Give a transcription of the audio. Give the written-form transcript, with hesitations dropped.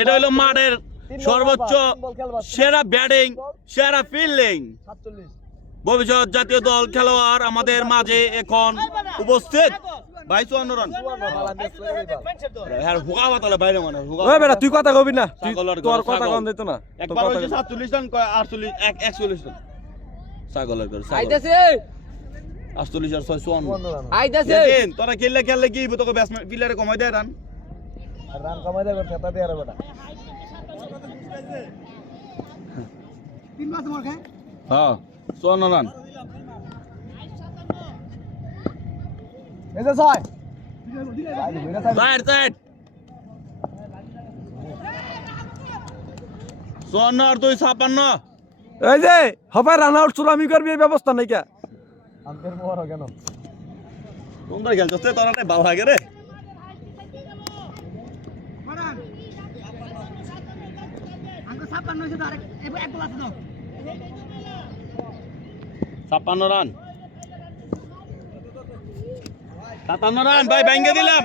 এটা হলো মাঠের সর্বোচ্চ সেরা ব্যাটিং, সেরা ফিল্ডিং। ভবিষ্যৎ জাতীয় দল খেলোয়াড় আমাদের মাঝে এখন উপস্থিত। ভাই 54 রান। হ্যাঁ হুকা বাতালে বাইরে মানে হুকা। ওই বেটা তুই কথা কবি না, তুই তোর কথা কম দিত না। একবার হইছে 47 রান কয় 48 41 রান। ছাগলের করে আইতাছে 48 আর 54 রান। আইতাছে দেখেন তোরা খেললে কি তোকে ব্যাটসম্যান প্লেয়ারে কমাই দেয় রান। রান কমাই দেয় করে খেতা দেয় আর বেটা। তিন ম্যাচ মার খায়। হ্যাঁ 54 রান। এই যে ছয়। সাইড 54 আর 256। এই যে হবাই রান আউট সুলামি করবি এই ব্যবস্থা নাই কে? আম্পের মোহর কেন? তোমরা খেলছস তোরা না ভালো লাগে রে। মারান। আঙ্কো 56 হইছে তো আরেক এক গোল আছে তো। 56 রান। 57 রান ভাই ভাঙ্গে দিলাম।